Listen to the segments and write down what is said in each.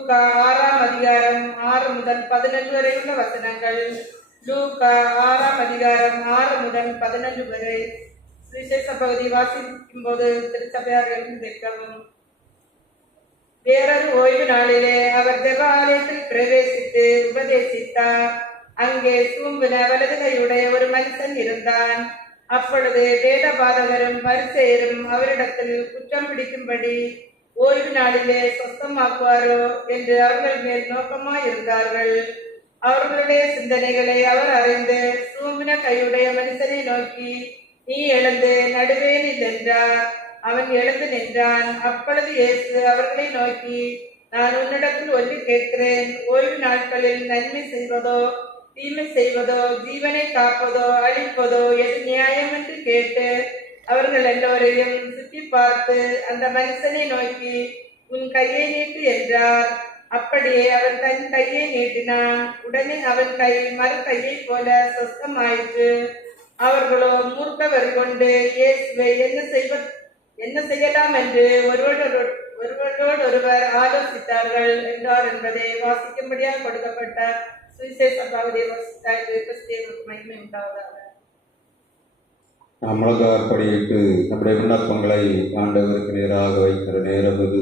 லூக்கா 6ஆம் அதிகாரம் 6 முதல் 11 வரை உள்ள வசனங்கள். லூக்கா 6ஆம் அதிகாரம் 6 முதல் 11 வரை. சுவிசேஷ பகுதி வாசிக்கும் போது திருச்சபையார் எழுந்து நிற்கவும். வேறொரு ஓய்வு நாளிலே அவர் தேவாலயத்தில் பிரவேசித்து உபதேசித்தார். அங்கே சூம்பின வலது கையுடைய ஒரு மனுஷன் இருந்தான். அப்பொழுது வேதபாரகரும் பரிசேயரும் அவரிடத்தில் குற்றம் பிடிக்கும்படி ஓய்வு நாளிலே சொஸ்தமாக்குவாரோ என்று அவர்கள் மேல் நோக்கமாயிருந்தார்கள். அவர்களுடைய சிந்தனைகளை அவர் அறிந்து சூம்பின கையுடைய மனுஷனை நோக்கி, நீ எழுந்து நடுவே நில் என்றார். அவன் எழுந்து நின்றான். அப்பொழுது இயேசு அவர்களை நோக்கி, நான் உன்னிடத்தில் ஒன்று கேட்கிறேன். ஓய்வு நாட்களில் நன்மை செய்வதோ தீமை செய்வதோ ஜீவனை காப்பதோ அழிப்பதோ எது நியாயம் என்று கேட்டு அவர்கள் எல்லோரையும் சுற்றி பார்த்து அந்த மனுஷனை நோக்கி, உன் கையை நீட்டு என்றார். அப்படியே அவன் தன் கையை நீட்டினான். உடனே அவன் கை மறு கையை போல சொஸ்தமாயிற்று. அவர்களோ மூர்க்கவர் கொண்டு இயேசுவை என்ன செய்யலாம் என்று ஒருவரோடொருவர் ஆலோசித்தார்கள் என்றார் என்பதை வாசிக்கும்படியாக கொடுக்கப்பட்ட சுவிசேஷ பகுதியை வாசித்தார்கள். மகிமை உண்டாவதாக. நாம் முழங்காற்படியிட்டு நம்முடைய விண்ணப்பங்களை ஆண்டவருக்கு நேராக வைக்கிற நேரம் இது.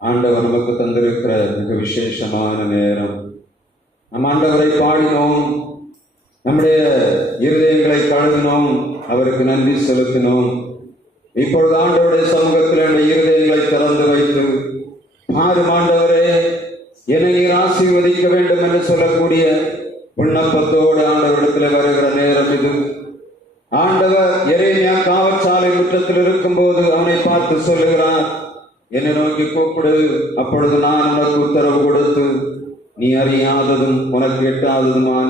ஆண்டவர் நமக்கு தந்திருக்கிற மிக விசேஷமான நேரம். நம் ஆண்டவரை பாடினோம், நம்முடைய இருதயங்களை கழுவினோம், அவருக்கு நன்றி செலுத்தினோம். இப்பொழுது ஆண்டவருடைய சமூகத்தில் நம்முடைய இருதயங்களை திறந்து வைத்து, பாரும் ஆண்டவரே, என்னை நீர் ஆசீர்வதிக்க வேண்டும் என்று சொல்லக்கூடிய விண்ணப்பத்தோடு ஆண்டவரிடத்தில் வருகிற நேரம் இது. ஆண்டவர் எரேமியா காவற்சாலை முற்றத்தில் இருக்கும் போது அவனை பார்த்து சொல்லுகிறார், என்னை நோக்கி கூப்பிடு, அப்பொழுது நான் உனக்கு உத்தரவு கொடுத்து நீ அறியாததும் உனக்கு எட்டாததுமான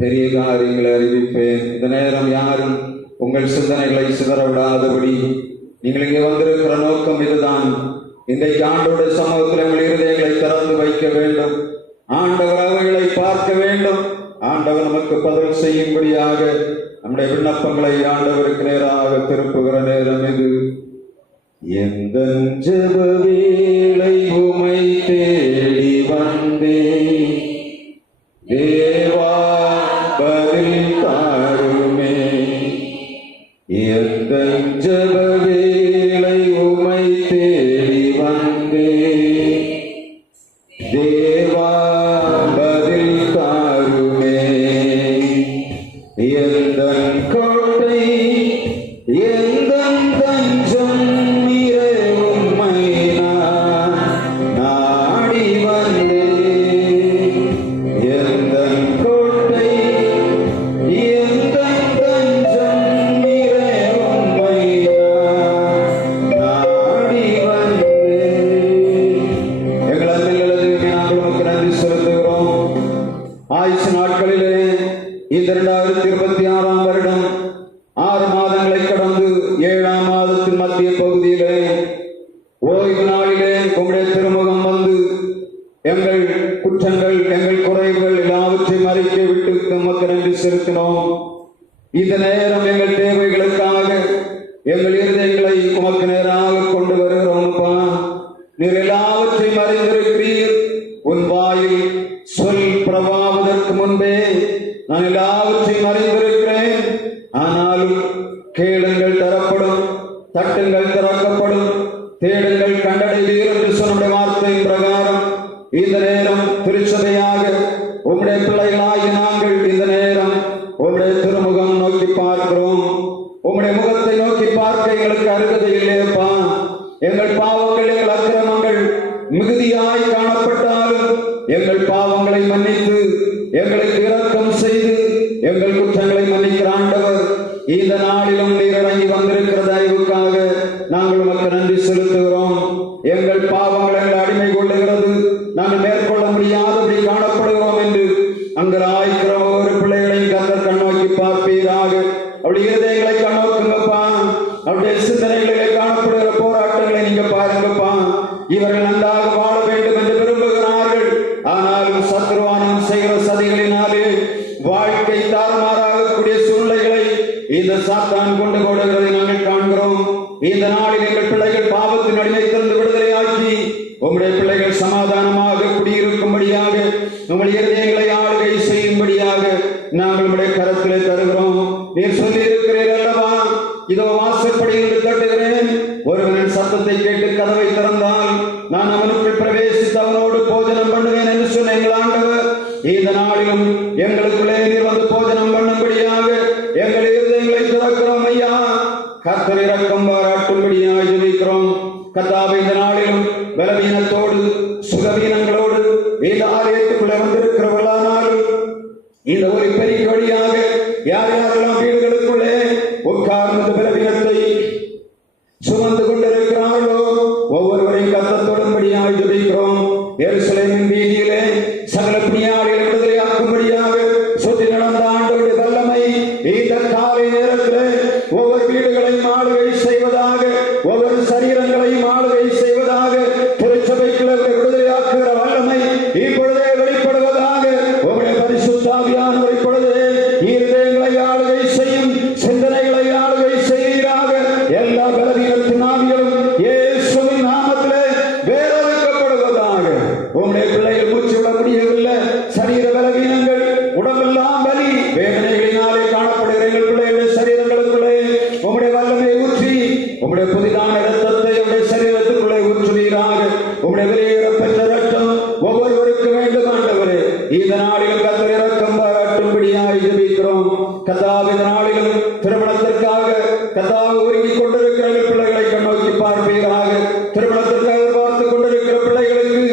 பெரிய காரியங்களை அறிவிப்பேன். இந்த நேரம் யாரும் உங்கள் சிந்தனைகளை சிதற விடாதபடி நீங்கள் இங்கே வந்திருக்கிற நோக்கம் இதுதான். இன்றைக்கு ஆண்டவருடைய சமூகத்தில் உங்கள் இருதயங்களை திறந்து வைக்க வேண்டும். ஆண்டவர் அவைகளை பார்க்க வேண்டும். ஆண்டவர் நமக்கு பதில் செய்யும்படியாக நம்முடைய விண்ணப்பங்களை ஆண்டவருக்கு நேராக திருப்புகிற நேரம் இது. எந்த ஜெப வேளை உமை தேடி வந்தேன், தேவா பதில் தாருமே. எந்த ஜெப வேளை உமை தேடி வந்தேன், தேவா பதில் தாருமே. எந்தன் கோட்டை எந்தன் தஞ்சம் நீரே, உம்மை நான் நாடி வந்தேன். எந்தன் கோட்டை எந்தன் தஞ்சம் நீரே, உம்மை நான் நாடி வந்தேன். எங்கள் அன்பில் நாங்கள் உமக்கு நன்றி செலுத்துகிறோம். ஆயுசு நாட்களிலே இந்த 2026ஆம் வருடம் 6 மாதங்களை கடந்து 7ஆம் மாதத்தின் மத்திய பகுதியிலே ஓய்வு நாளிலே உங்களுடைய திருமுகம் வந்து எங்கள் குற்றங்கள் எங்கள் குறைவுகள் எல்லாவற்றையும் அறிக்கை விட்டு நமக்கு நன்றி செலுத்தினோம். இந்த நேரம் எங்கள் தேவைகளுக்காக எங்கள் இருதயங்களை உமக்கு நேராக கொண்டு வருகிறோம்ப்பா. நீர் எல்லாவற்றையும் அறிந்திருக்கிறீர். உன் வாயில் சொல் பிரவாவதற்கு முன்பே நான் எல்லாவற்றையும் அறிந்திருக்கிறேன். ஆனாலும் கேளுங்கள் தரப்படும், தட்டுங்கள் திறக்கப்படும், தேடுங்கள் கண்டடைவீர் என்று சொன்ன வார்த்தையின் பிரகாரம் இந்த நேரம் திருச்சபையாக உம்முடைய பிள்ளைகளாகி நாங்கள் இந்த நேரம் உம்முடைய திருமுகம் நோக்கி பார்க்கிறோம். உம்முடைய முகத்தை நோக்கி பார்க்க எங்களுக்கு அருகதை இல்லையப்பா. எங்கள் பாவங்கள் எங்கள் அக்கிரமங்கள் மிகுதியாய் காணப்பட்டாலும் எங்கள் பாவங்களை மன்னித்து எங்களுக்கு இரக்கம் செய்து எங்கள் குற்றங்களை மன்னிக்கிற ஆண்டவர், இந்த நாளிலும் நீர் இறங்கி வந்திருக்கிற தயவுக்காக நாங்கள் உமக்கு நன்றி செலுத்துகிறோம். எங்கள் பாவங்கள் எங்கள் அடிமை கொள்ளுகிறது, நாங்கள் மேற்கொள்ள முடியாதபடி காணப்படுகிறோம் என்று அங்கு ஆய்கிற ஒவ்வொரு பிள்ளைகளையும் கர்த்தர் கண்ணோக்கி பார்ப்பீராக. அவருடைய இருதயங்களை கண்ணோக்குங்கப்பா. அவருடைய சிந்தனைகளிலே காணப்படுகிற போராட்டங்களை நீங்க பாருங்கப்பா. இவர்கள் நன்றாக வாழ வேண்டும் என்று விரும்புகிறார்கள். ஆனாலும் சத்ருவானம் செய்கிற சதிகளினாலே வாழ்க்கை தாறுமாறாகக்கூடிய சூழ்நிலைகளை இந்த சாத்தான் கொண்டு கொடுக்கிறதை நாங்கள் காண்கிறோம். இந்த நாளில் எங்கள் பிள்ளைகள் பாவத்தின் அடிமைத்திலிருந்து விடுதலையாக்கி உம்முடைய பிள்ளைகள் நாங்கள் உம்முடைய கரத்திலே தருகிறோம். நீர் சொல்லி இருக்கிறீர் அல்லவா, இதோ வாசற்படியில் தட்டுகிறேன், ஒருவனின் சத்தத்தை கேட்டு கதவை திறந்தால் நான் அவனுக்குள் பிரவேசித்து அவனோடு போஜனம் பண்ணுவேன் என்று சொன்ன எங்கள் ஆண்டவர், இந்த நாளிலும் எங்களுக்குள்ளே நீர் வந்து போஜனம் பண்ணும்படியாக எங்கள் இருதயங்களை திறக்கிறோம் ஐயா. கர்த்தர் இரக்கம் பாராட்டும்படியாக ஜெபிக்கிறோம். கர்த்தாவே, இந்த நாளிலும் பலவீனத்தோடு சுகவீனங்களோடு இந்த ஆலயத்துக்குள்ளே வந்திருக்கிறவர்களானாலும் இந்த ஒரு பெரிய வழியாக யார் யாரெல்லாம் வீடுகளுக்குள்ளே உட்கார்ந்து பலவீனத்தை சுமந்து கொண்டிருக்கிறார்களோ ஒவ்வொருவரையும் கர்த்தர் தொடும்படியாக ஜெபிக்கிறோம். எருசலேமின் வீதியிலே சகல பிணியாளிகளை விடுதலையாக்கும்படியாக சுற்றி நடந்த ஆண்டவருடைய வல்லமை இந்த காலை நேரத்திலே ஒவ்வொரு வீடுகளையும் ஆளுகை செய்வதாக, ஒவ்வொரு சரீரங்களையும் ஆளுகை செய்வதாக, திருச்சபைக்குள்ள விடுதலையாக்குகிற வல்லமை இப்பொழுதே வெளிப்படுவதாக. உங்களுடைய பரிசுத்த ஆவியானவர் இப்பொழுதே இருதயங்களை ஆளுகை செய்யும், சிந்தனைகளை ஆளுகை செய்வீராக. எல்லா பலவீனத்தின் ஆவிகளும் இயேசுவின் நாமத்திலே வேறறுக்கப்படுவதாக. உங்களுடைய பிள்ளைகள் மூச்சு விட முடியவில்லை, சரீர பலவீனங்கள், உடம்பெல்லாம் வலி வேதனைகளினாலே காணப்படுகிற எங்கள் பிள்ளைகளுடைய சரீரங்களுக்குள்ளே உங்களுடைய வல்லமை ஊற்றி உங்களுடைய புதிதான இரத்தத்தை உங்களுடைய சரீரத்துக்குள்ளே ஊற்றுவீராக. உங்களுடைய வெளியேறப்பெற்ற இரத்தம் ஒவ்வொருவருக்கு வேண்டும் ஆண்டவரே. இந்த நாளிலும் கர்த்தர் இரக்கம் பாராட்டும்படியாக ஜெபிக்கிறோம். கர்த்தாவே, இந்த நாளிலும் திருமணத்திற்காக கர்த்தாவே ஒருங்கிக் கொண்டிருக்கிற பிள்ளைகளை கண்ணோக்கி பார்ப்பீராக. திருமணத்திற்காக பார்த்துக் கொண்டிருக்கிற பிள்ளைகளுக்கு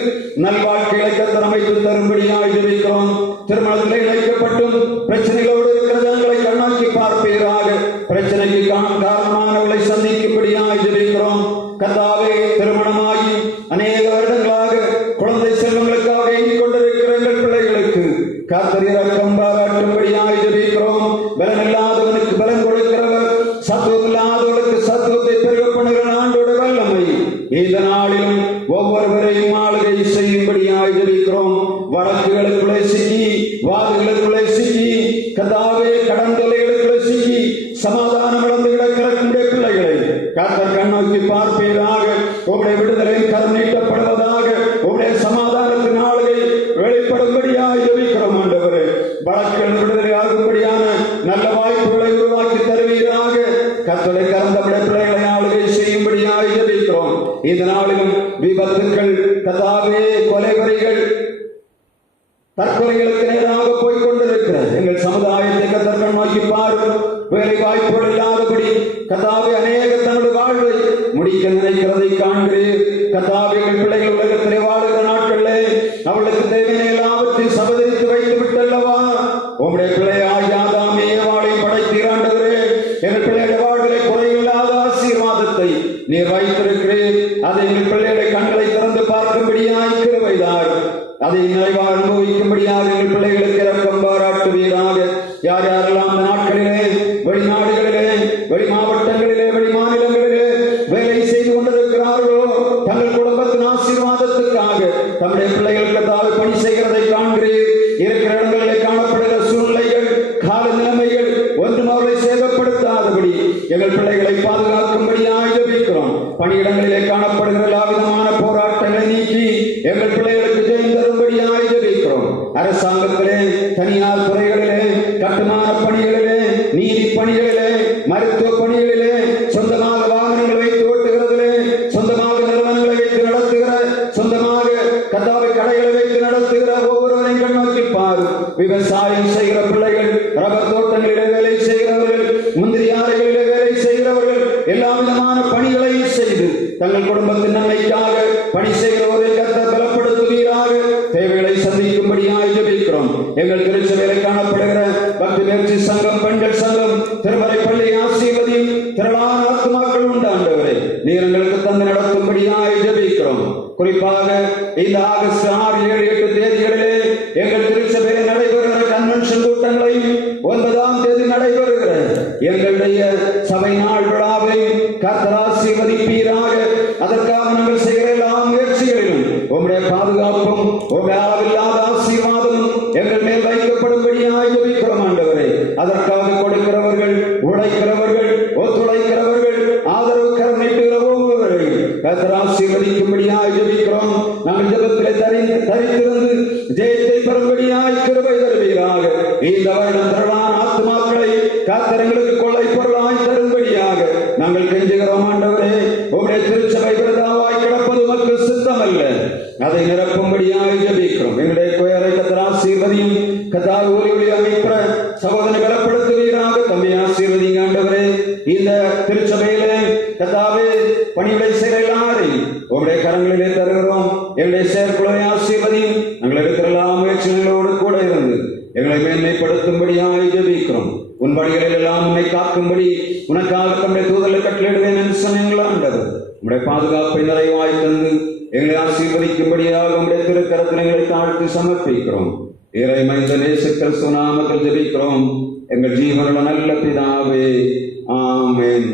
நல்வாழ்க்கையை கர்த்தர் அமைத்து தரும்படியாக ஜெபிக்கிறோம். திருமணத்தில் இணைக்கப்பட்டும் பிரச்சனைகளோடு இருக்கிற ஜனங்களை கண்ணோக்கி பார்ப்பீராக. பிரச்சனைக்கு காரணமானவர்களை சந்திக்கும்படியாக ஜெபிக்கிறோம். கர்த்தாவே, திருமணமாகி அநேக வருடங்களாக குழந்தை செல்வங்களுக்காக எண்ணிக் கொண்டிருக்கிற எங்கள் பிள்ளைகளுக்கு கர்த்தர் இரக்கம் பாராட்டும்படியாக ஜெபிக்கிறோம். பலன் இல்லாதவனுக்கு பலன் கொடுக்கிறவர், சத்துவம் இல்லாதவனுக்கு சத்துவத்தை பெருக பண்ணுகிற ஆண்டோட வல்லமை இந்த நாளிலும் ஒவ்வொருவரையும் ஆளுகை செய்யும்படியாக ஜெபிக்கிறோம். வழக்குகளுக்குள்ளே சிக்கி, வாதுகளுக்குள்ளே சிக்கி, கர்த்தாவே கடன் தொல்லைகளுக்குள்ளே சிக்கி சமாதானம் இழந்து கிடக்கிற உங்களுடைய பிள்ளைகளை கர்த்தர் கண்ணோக்கி பார்ப்பீராக. உங்களுடைய விடுதலை கரம் நீட்டப்படுவதாக. உங்களுடைய சமாதானத்தின் ஆளுகை வெளிப்படும்படியாக ஜெபிக்கிறோம் ஆண்டவரே. வழக்குகள் விடுதலை ஆகும்படியான நல்ல வாய்ப்புகளை உருவாக்கி தருவீராக. கர்த்தரை கறந்த பிள்ளைகளை ஆளுகை செய்யும்படியாக ஜெபிக்கிறோம். இந்த நாளிலும் விபத்துக்கள், கர்த்தாவே கொலைவரிகள், தற்கொலைகளுக்கு நேராக போய் கொண்டிருக்கிற எங்கள் சமுதாயத்தை கர்த்தர் கண்ணோக்கி பாரும். வேலை வாய்ப்புகள் இல்லாதபடி கர்த்தாவே அநேக தங்களுடைய வாழ்வை முடிக்க நினைக்கிறதை காண்கிறீர். கர்த்தாவே, எங்கள் பிள்ளைகள் உலகத்திலே வாழுகிற நாட்களிலே அவளுக்கு தேவையான எல்லாவற்றையும் சபதரித்து வைத்து விட்டல்லவா. உங்களுடைய பிள்ளையாய் ஆதாமே வாழையும் படைத்தீர் ஆண்டவரே. எங்கள் பிள்ளைகளுடைய வாழ்விலே குறையில்லாத ஆசீர்வாதத்தை நீர் வைத்திருக்கிறீர். அதை எங்கள் பிள்ளைகளை கண்களை திறந்து பார்க்கும்படியாய் கிருபைதார். அதை நிறைவாக அனுபவிக்கும்படியாக எங்கள் பிள்ளைகளுக்கு இரக்கம் பாராட்டுவீராக. யார் யாரெல்லாம் இந்த நாட்களிலே வெளிநாடுகளிலே, வெளி மாவட்டங்களிலே, வெளி மாநிலங்களிலே வேலை செய்து கொண்டிருக்கிறார்களோ தங்கள் குடும்பத்தின் ஆசீர்வாதத்துக்காக தம்முடைய பிள்ளைகளுக்கு தாழ் பணி செய்கிறதை காண்கிறீர். இருக்கிற இடங்களிலே காணப்படுகிற சூழ்நிலைகள், கால நிலைமைகள் ஒன்றும் அவர்களை சேதப்படுத்தாதபடி எங்கள் பிள்ளைகளை பாதுகாக்கும்படியாக ஜெபிக்கிறோம். பணியிடங்களிலே காணப்படுகிற எல்லா விதமான போராட்டங்களை நீக்கி எங்கள் பிள்ளைகளுக்கு ஜெயம் தரும்படியாக ஜெபிக்கிறோம். அரசாங்கத்திலே, தனியார் துறைகளிலே, கட்டுமான பணிகளிலே, நீதி பணிகளிலே, மருத்துவ பணிகளிலே, சொந்தமாக வாகனங்களை வைத்து ஓட்டுகிறதிலே, சொந்தமாக நிறுவனங்களை வைத்து நடத்துகிற, சொந்தமாக கர்த்தாவே கடைகளை வைத்து நடத்துகிற ஒவ்வொருவரையும் கண்ணோக்கி பாரு. விவசாயம் செய்கிற பிள்ளைகள், ரப்பர் தோட்டங்களிலே வேலை செய்கிறவர்கள், முந்திரி ஆலைகளிலே வேலை செய்கிறவர்கள், எல்லா விதமான பணிகளையும் செய்து தங்கள் குடும்பத்தின் நன்மைக்காக பணி செய்கிறவரை கர்த்தர் பலப்படுத்துவீராக. தேவைகளை சந்திக்கும்படியாக ஜெபிக்கிறோம். எங்கள் திருச்சபையிலே காணப்படுகிற பக்தி முயற்சி சங்கம், பெண்கள் சங்கம், திருமறை பள்ளி ஆசீர்வதியும் திரளான ஆத்துமாக்கள் உண்டு ஆண்டவரே. நீர் எங்களுக்கு தந்து நடத்தும்படியாக ஜெபிக்கிறோம். குறிப்பாக இந்த ஆகஸ்ட் 6, 7, 8 தேதிகளிலே எங்கள் திருச்சபையில் நடைபெறுகிற கன்வென்ஷன் கூட்டங்களையும் 9ஆம் தேதி நடைபெறுகிற எங்களுடைய சபை நாள் விழாவை கர்த்தர் ஆசீர்வதிப்பீராக. அதற்காக நாங்கள் செய்கிற எல்லா முயற்சிகளிலும் உங்களுடைய பாதுகாப்பும் உங்களுடைய அளவில்லாத ஆசீர்வாதமும் எங்கள் மேல் வைக்கப்படும்படியாக ஜெபிக்கிறோம் ஆண்டவரே. அதற்காக கொடுக்கிறவர்கள், உழைக்கிறவர்கள், ஒத்துழைக்கிறவர்கள், ஆதரவு கரம் நீட்டுகிற ஒவ்வொருவரையும் கர்த்தர் ஆசீர்வதிக்கும்படியாக ஜெபிக்கிறோம். நாங்கள் ஜெபத்திலே தரித்திருந்து ஜெயத்தை பெறும்படியாக கிருபை தருவீராக. இந்த வருடம் அவர்களான ஆத்துமாக்களை காத்தரங்களுக்கு கொள்ளை பொருளாய் தரும்படியாக நாங்கள் கெஞ்சுகிறோம். ஆண்டவரே, உங்களுடைய திருச்சபை விரதாவாய் கிடப்பது உமக்கு சித்தமல்ல, அதை நிரப்பும்படியாக ஜெபிக்கிறோம். எங்களுடைய குயரை கத்தர் ஆசீர்வதியும். கத்தாவை ஒலி ஒளி அமைப்புற சகோதரனை பலப்படுத்துவீராக. தம்பி ஆசீர்வதிங்க ஆண்டவரே. இந்த திருச்சபையிலே கத்தாவே பணிவிடை செய்கிற எல்லாரையும் உங்களுடைய கரங்களிலே தருகிறோம். எங்களுடைய செயற்குழுவை ஆசீர்வதியும். நாங்கள் எடுக்கிற எல்லா முயற்சிகளோடு கூட இருந்து எங்களை மேன்மைப்படுத்தும்படியாக ஜெபிக்கிறோம். உன் வழிகளில் எல்லாம் உன்னை காக்கும்படி உனக்காக தம்முடைய தூதலை கட்டளையிடுவேன் என்று சொன்னீங்களா ஆண்டவர். உங்களுடைய பாதுகாப்பை நிறைவாய் தந்து எங்களை ஆசீர்வதிக்கும்படியாக உங்களுடைய திருக்கரத்தில் எங்களை தாழ்த்தி சமர்ப்பிக்கிறோம். இறை மைந்த நேச கிறிஸ்து நாமத்தில் ஜெபிக்கிறோம் எங்கள் ஜீவனுள்ள நல்ல பிதாவே. ஆமென்.